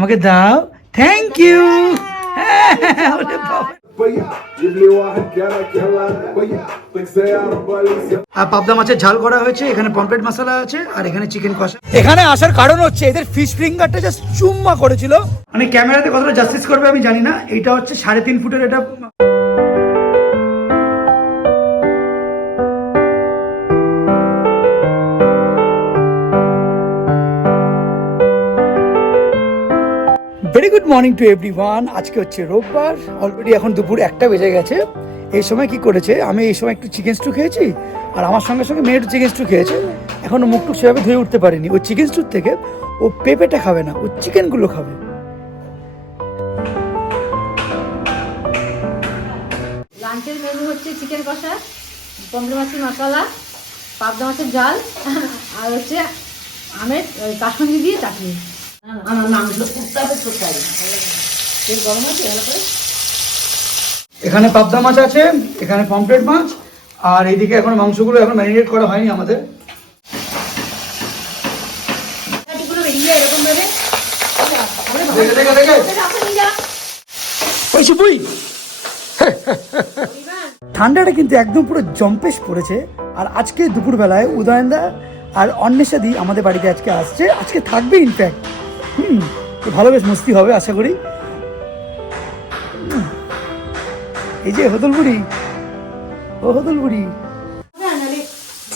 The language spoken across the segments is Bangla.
আমাকে দাও। থ্যাংক ইউ আর পাবদা মাছের ঝাল করা হয়েছে এখানে পমপ্লেট মশলা আছে আর এখানে চিকেন কষা। এখানে আসার কারণ হচ্ছে এদের ফিশ ফিঙ্গারটা জাস্ট চুম্মা করেছিল। মানে ক্যামেরাতে কতটা জাস্টিস করবে আমি জানি না এটা হচ্ছে সাড়ে তিন ফুটের এটা good morning to everyone আজকে হচ্ছে রোববার অলরেডি এখন দুপুর একটা বেজে গেছে। এই সময় কি করেছে? আমি এই সময় একটু চিকেন স্টু খেয়েছি, আর আমার সঙ্গে সঙ্গে মেয়ে একটু চিকেন স্টু খেয়েছে। এখনও মুখটুক সেভাবে ধুয়ে উঠতে পারেনি। ওই চিকেন স্টুর থেকে ও পেঁপেটা খাবে না, ও চিকেনগুলো খাবে। লাঞ্চের মেনু হচ্ছে চিকেন কষা পমড়ে মাছের মশলা, পাবদা মাছের জাল আর হচ্ছে আমের কাশ্মীরি দিয়ে চাটনি। এখানে পাবদা মাছ আছে, এখানে পমফ্রেট মাছ, আর এইদিকে এখন মাংসগুলো এখন ম্যারিনেট করা হয়নি আমাদের। ঠান্ডাটা কিন্তু একদম পুরো জম্পেশ পড়েছে, আর আজকে দুপুরবেলায় উদয়নদা আর অন্বেষাদি আমাদের বাড়িতে আজকে আসছে। আজকে থাকবে ইনফ্যাক্ট হুম তো ভালো বেশ মস্তি হবে আশা করি। এই যে হদলবুড়ি ও হদলবুড়ি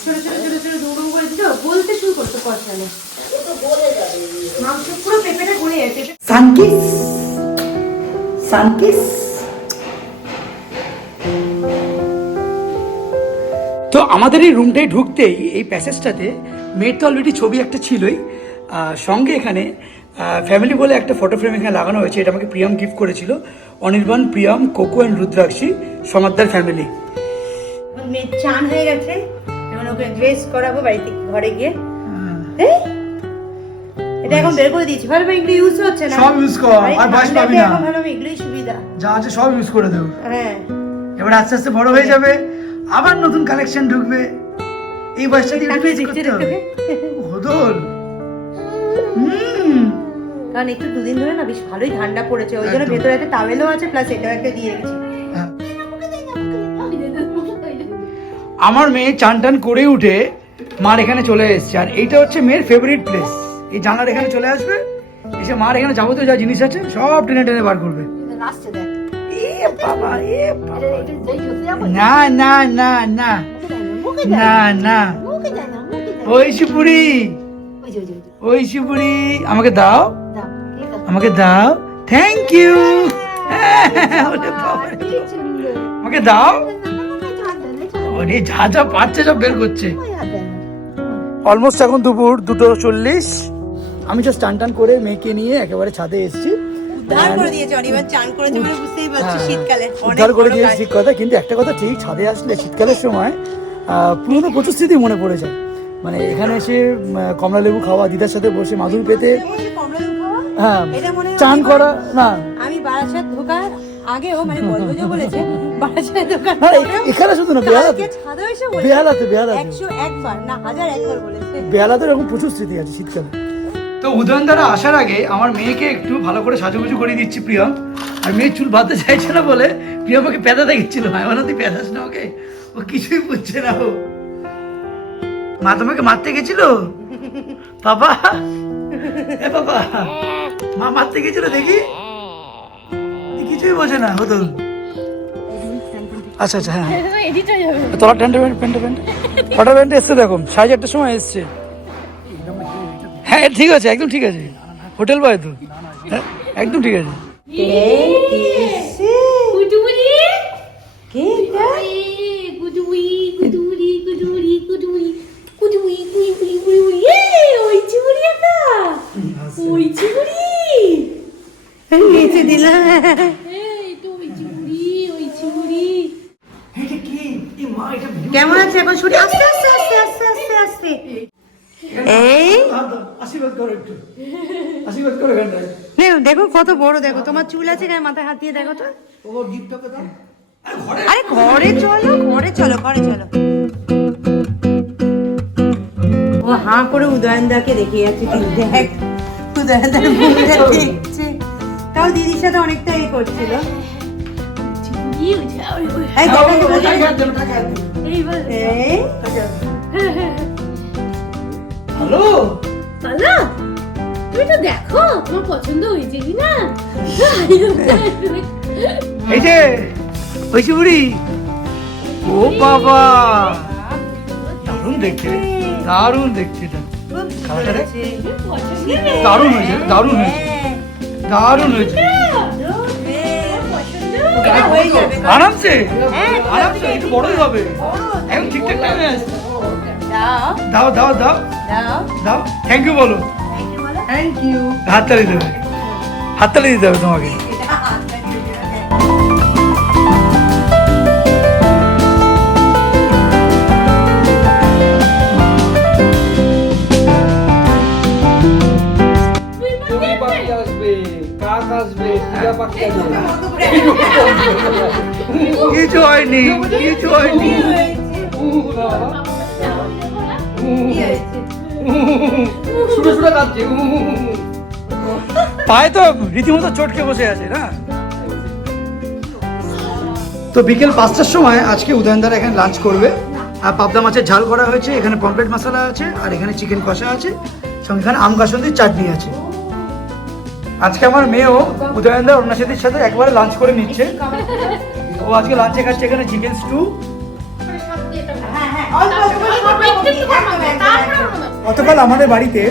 ছোট ছোট ছোট ছোট দুটো করে দিল বলতে শুরু করতো কষালে মাংস পুরো পেঁপেটা গলে যায় পেঁপে সানকিস সানকিস। তো আমাদের এই রুমটায় ঢুকতেই এই প্যাসেজটাতে মেয়ের তো অলরেডি ছবি একটা ছিলই সঙ্গে এখানে ফ্যামিলি বলে একটা ফটো ফ্রেম এখানে লাগানো হয়েছে এটা আমাকে প্রিয়ম গিফট করেছিল। অনির্বাণ প্রিয়ম কোকো অ্যান্ড রুদ্রাক্ষী সমাদ্দার ফ্যামিলি এখন মেয়ে চান হয়ে গেছে এখন ওকে ড্রেস করাবো বাড়িতে ঘরে গিয়ে। এটা এখন বের করে দিয়েছি। ভালো এগুলো ইউজ হচ্ছে না? সব use কর, আর ঠান্ডাতে পাবি না। ভালো এগুলোই সুবিধা। যা আছে সব ইউজ করে দেবো। হ্যাঁ। এবার আস্তে আস্তে বড় হয়ে যাবে আবার নতুন কালেকশন ঢুকবে। এই বয়সটা দিয়ে একটু করতে হবে। হদল কারণ একটু দুদিন ধরে না বেশ ভালোই ঠান্ডা পড়েছে ওই জন্য। ভেতরে একটা টাওয়েলও আছে প্লাস এটাও একটা দিয়ে রেখেছি। হ্যাঁ। আমার মেয়ে চান টান করে উঠে মার এখানে চলে এসেছে আর এইটা হচ্ছে মেয়ের ফেভারিট প্লেস এই জানলার এখানে চলে আসবে এসে মার এখানে যাবতীয় যা জিনিস আছে সব টেনে টেনে বার করবে। না না না না। না না। ওই শিপুরি ওই শিপুরি আমাকে দাও। আমাকে দাও। থ্যাংক ইউ আমাকে দাও। ওরে যা যা পাচ্ছে সব বের করছে। অলমোস্ট এখন দুপুর দুটো চল্লিশ। আমি সব স্টান টান করে মেয়েকে নিয়ে একেবারে ছাদে এসেছি। উদ্ধার করে দিয়েছে ঠিক কথা কিন্তু একটা কথা ঠিক ছাদে আসলে শীতকালের সময় আহ, পুরনো প্রচুর স্মৃতি মনে পড়ে যায়। মানে এখানে এসে কমলা লেবু খাওয়া দিদার সাথে বসে মাদুর পেতে হ্যাঁ এটা চান করা না। আমি বারাসাত ঢোকার আগেও মানে বলেছে বারাসাত ঢোকার এখানে শুধু না বেহালাতে। একশো একবার না হাজার একবার বলেছে। বেহালাতে এরকম প্রচুর স্মৃতি আছে শীতকালে। তো উদয়ন দ্বারা আসার আগে আমার মেয়েকে একটু ভালো করে সাজুগুজু করে দিচ্ছি প্রিয়ম আর মেয়ে চুল বাঁধতে চাইছে না বলে প্রিয়ম ওকে পেঁদাতে গেছিল আমি বললাম তুই না ওকে ও কিছুই বুঝছে না ও। মা তোমাকে মারতে গেছিল? বাবা এ বাবা। মা মারতে গেছিল দেখি কিছুই বোঝে না হতো আচ্ছা আচ্ছা হ্যাঁ তোরা টেন্ট প্যান্ট প্যান্ট প্যান্ট। কটা প্যান্ট এসছে দেখো সাড়ে চারটের সময় এসছে। হ্যাঁ ঠিক আছে একদম ঠিক আছে। হোটেল বয় তো। হ্যাঁ একদম ঠিক আছে। নিচে দিলাম এটা কি? এই মা এটা কেমন আছে এখন শুনি? আস্তে আস্তে আস্তে আস্তে আস্তে আস্তে। এই? আশীর্বাদ করো একটু। আশীর্বাদ করো এখানটায়। দেখো দেখো কত বড় দেখো। তোমার চুল আছে গায়ে মাথায় হাত দিয়ে দেখো তো। ও গিফটটাকে দাও আরে ঘরে। চলো ঘরে চলো ঘরে চলো। ও হাঁ করে উদয়নদাকে দেখে যাচ্ছে দেখ। উদয়নদার দেখছে। ওরাও দিদির সাথে অনেকটা এই করছিল? ওই, ওই, দাও, দাও। এইবার এই, হ্যালো তুমি তো দেখো তোমার পছন্দ হয়েছে কি না এই যে ঐশী বুড়ি ও বাবা দারুণ দেখতে দারুণ? হয়েছে। দারুণ হয়েছে দারুণ হয়েছে হ্যাঁ, দারুণ হয়েছে। হয়ে আরামসে? আরামসে একটু বড়ই হবে। এখন ঠিকঠাক টাইমে আসছে দাও দাও দাও। দাও। দাও দাও থ্যাংক ইউ বলো। থ্যাংক ইউ হাততালি দেবে। হাততালি দিতে হবে তোমাকে। কিছু হয়নি কিছু হয়নি। কাঁদছে। পায়ে তো রীতিমতো চটকে বসে আছে না? তো বিকেল পাঁচটার সময় আজকে উদয়নদারা এখানে লাঞ্চ করবে। আর পাবদা মাছের ঝাল করা হয়েছে এখানে পমপ্লেট মশলা আছে আর এখানে চিকেন কষা আছে সঙ্গে এখানে আম কাসন্দির চাটনি আছে। আজকে আমার মেয়েও উদয়নদা অন্যাসাদির সাথে একবারে লাঞ্চ করে নিচ্ছে। ও আজকে লাঞ্চে খাচ্ছে এখানে চিকেন স্টু গতকাল আমাদের বাড়িতে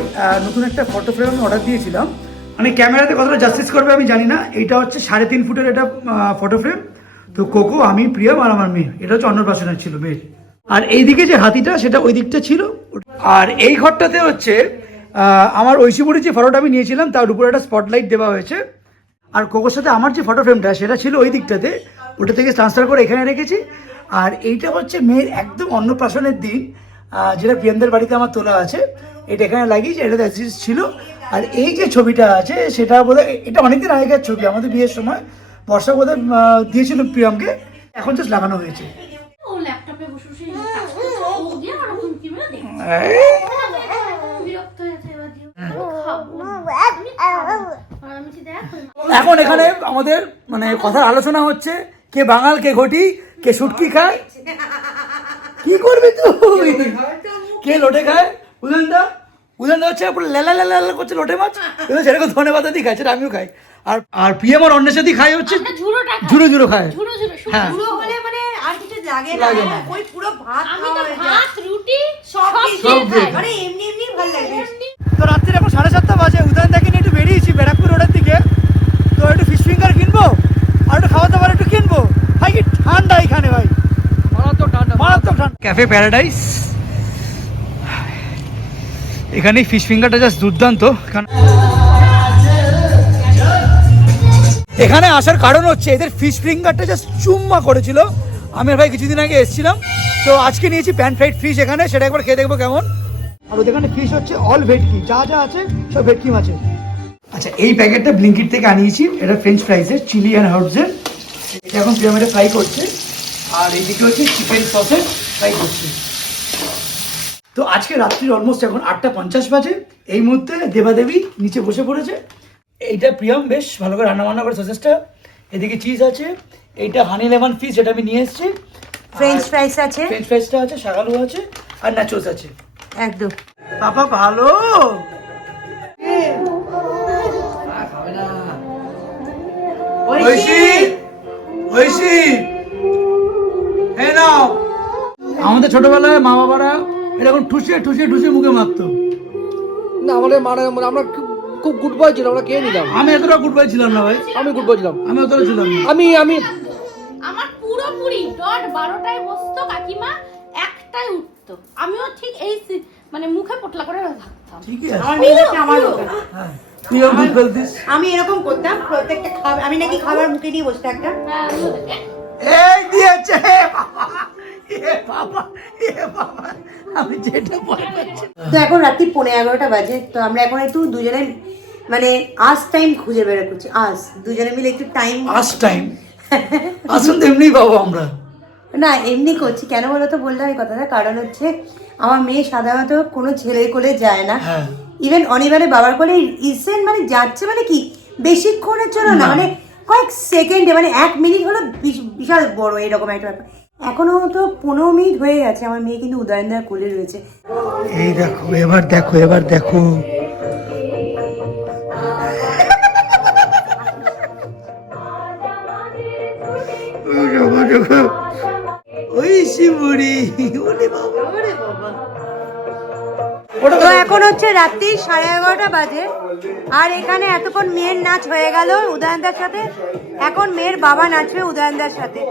নতুন একটা ফটো ফ্রেম আমি অর্ডার দিয়েছিলাম। মানে ক্যামেরাতে কতটা জাস্টিস করবে আমি জানি না। এটা হচ্ছে সাড়ে তিন ফুটের একটা ফটো ফ্রেম তো কোকো আমি প্রিয়ম আর আমার মেয়ে। এটা হচ্ছে অন্নপ্রাশনের ছিল মেয়ের। আর এইদিকে যে হাতিটা সেটা ওই দিকটা ছিল। আর এই ঘরটাতে হচ্ছে আমার ঐশীপুরি যে ফটোটা আমি নিয়েছিলাম তার উপরে একটা স্পটলাইট দেওয়া হয়েছে। আর কোকোর সাথে আমার যে ফটো ফ্রেমটা সেটা ছিল ওই দিকটাতে। ওটা থেকে ট্রান্সফার করে এখানে রেখেছি। আর এইটা হচ্ছে মেয়ের একদম অন্নপ্রাশনের দিন যেটা প্রিয়মদের বাড়িতে আমার তোলা আছে। এটা এখানে লাগিয়েছি এটা as ছিল। আর এই যে ছবিটা আছে সেটা বোধহয় এটা অনেকদিন আগেকার ছবি আমাদের বিয়ের সময়। বর্ষা বোধহয় দিয়েছিল প্রিয়মকে এখন জাস্ট লাগানো হয়েছে। ও ল্যাপটপে বসে বসে কাজ করছে ও গিয়ে ওরকম কি মানে দেখছে বিরক্ত হয়েছে এবার দিয়ে খাব আমি খাব আর আমি কি দেখ এখন এখানে আমাদের মানে কথার আলোচনা হচ্ছে কে বাঙাল কে ঘটি কে শুটকি খায়। কি করবি তুই? কে লোটে খায়? উদয়নদা উদয়নদা হচ্ছে পুরো লেলা লেলা লেলা করছে লোটে মাছ। কিন্তু সেরকম ধনে পাতা দিয়ে খায় সেটা আমিও খাই। আর আর পিএম আর অন্যের সাথে খাই হচ্ছে খাই। খায়। ঝুড়ো ঝুড়ো শুধু হ্যাঁ। মানে আর কিছু লাগে লাগে না। না। ওই পুরো ভাত আমি তো ভাত রুটি সব সব কিছু। মানে এমনি এমনি ভালো লাগে। তো রাত্রির এখন সাড়ে সাতটা বাজে উদয়নদাকে নিয়ে একটু বেরিয়েছি ব্যারাকপুর রোডের দিকে তো একটু ফিশ ফিঙ্গার কিনবো আর একটু খাবার দাবার একটু কিনবো ভাই কি ঠান্ডা এখানে ভাই। মারাত্মক ঠান্ডা মারাত্মক ঠান্ডা। ক্যাফে প্যারাডাইস এখানে ফিশ ফিঙ্গারটা জাস্ট দুর্দান্ত। এখানে আসার কারণ হচ্ছে এদের ফিশ ফিঙ্গারটা জাস্ট চুম্মা করেছিল। আমি ভাই কিছুদিন আগে এসেছিলাম। তো আজকে নিয়েছি প্যান ফ্রাইড ফিশ এখানে সেটা একবার খেয়ে দেখব কেমন। আর ওদের এখানে ফিশ হচ্ছে অল ভেটকি যা যা আছে সব ভেটকি মাছের। আচ্ছা এই প্যাকেটটা ব্লিঙ্কিট থেকে আনিয়েছি। এটা ফ্রেঞ্চ ফ্রাইসের চিলি অ্যান্ড হার্বসের এটা এখন পিরামিডে ফ্রাই করছে। আর এইদিকে হচ্ছে চিকেন সসের ফ্রাই করছে। তো আজকে রাত্রির অলমোস্ট এখন আটটা পঞ্চাশ বাজে। এই মুহূর্তে দেবাদেবী নিচে বসে পড়েছে। এইটা প্রিয়ম বেশ ভালো করে রান্না বান্না করে সসেসটা এদিকে চিজ আছে এইটা হানি লেমন ফিশ যেটা আমি নিয়ে এসেছি। ফ্রেঞ্চ ফ্রাইস আছে। ফ্রেঞ্চ ফ্রাইসটা আছে শাকালু আছে আর নাচোস আছে। একদম। পাপা ভালো? ঐশী এই নাও। আমাদের ছোটবেলায় মা বাবারা এরকম ঠুসিয়ে ঠুসিয়ে ঠুসিয়ে মুখে মারতো। না আমাদের মারা মানে আমরা খুব- খুব গুড বয় ছিল আমরা খেয়ে নিতাম। আমি এতটা গুড বাই ছিলাম না ভাই। আমি গুড বয় ছিলাম। আমি অতটা ছিলাম না। আমি আমি আমার পুরোপুরি ডট বারোটায় বসতো কাকিমা একটাই উঠতো। আমিও ঠিক এই মানে মুখে পোটলা করে থাকতাম ঠিকই আছে। আমার মেয়ে আমার হ্যাঁ। আমি এরকম করতাম প্রত্যেকটা খাবার আমি নাকি খাবার মুখে নিয়ে বসে থাকতাম। হ্যাঁ, এই দিয়েছে তো এখন রাত্রি পনেরো এগারোটা বাজে তো আমরা এখন একটু দুজনে মানে আজ টাইম খুঁজে বের করছি আজ দুজনে মিলে একটু টাইম আস টাইম আসুন তো এমনিই পাবো আমরা। না এমনি করছি কেন বলো তো বললাম এই কথাটা? কারণ হচ্ছে আমার মেয়ে সাধারণত কোনো ছেলের কোলে যায় না। হ্যাঁ। ইভেন অনিবারে বাবার কোলে রিসেন্ট মানে যাচ্ছে মানে কি? বেশিক্ষণের জন্য না মানে কয়েক সেকেন্ডে মানে এক মিনিট হলো বিশ- বিশাল বড় এরকম একটা ব্যাপার। এখনও তো পনেরো মিনিট হয়ে গেছে আমার মেয়ে কিন্তু উদয়নদার কোলে রয়েছে। এই দেখো এবার দেখো এবার দেখো। ওই ওরে বাবা। তো এখন হচ্ছে রাত্রি সাড়ে এগারোটা বাজে। আর এখানে এতক্ষণ মেয়ের নাচ হয়ে গেল উদয়নদার সাথে। এখন মেয়ের বাবা নাচবে উদয়নদার সাথে।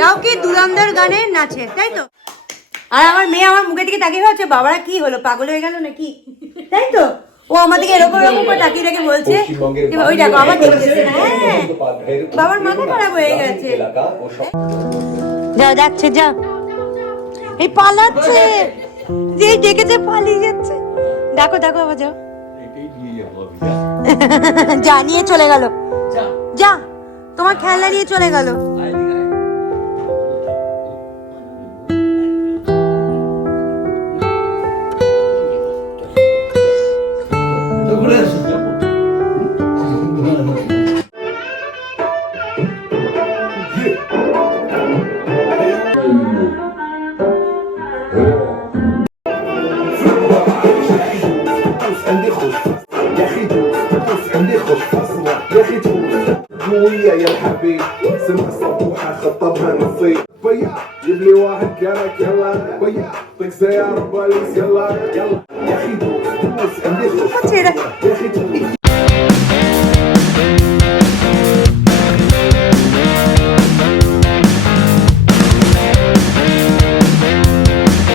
তাও কি দুরন্দার গানে নাচে তাই তো? আর আমার মেয়ে আমার মুখের দিকে তাকিয়ে ভাবছে বাবারা কি হলো? পাগল হয়ে গেল নাকি? তাই তো? ও আমার দিকে এরকম এরকম করে তাকিয়ে রেখে বলছে ওই দেখো দেখতেছে হ্যাঁ। বাবার মাথা খারাপ হয়ে গেছে। যাও যাচ্ছে যা এই পালাচ্ছে। যে ডেকেছে পালিয়ে যাচ্ছে। দেখো দেখো আবার যাও। যা। নিয়ে চলে গেল। যা তোমার খেলনা নিয়ে চলে গেল। مو يا الحبيب. اسمها صبوحة خطبها نصيب. بيا يبلي واحد كرك يلا. بيا طق سيارة باليس يلا. يلا. يا أخي دوس دوس يا أخي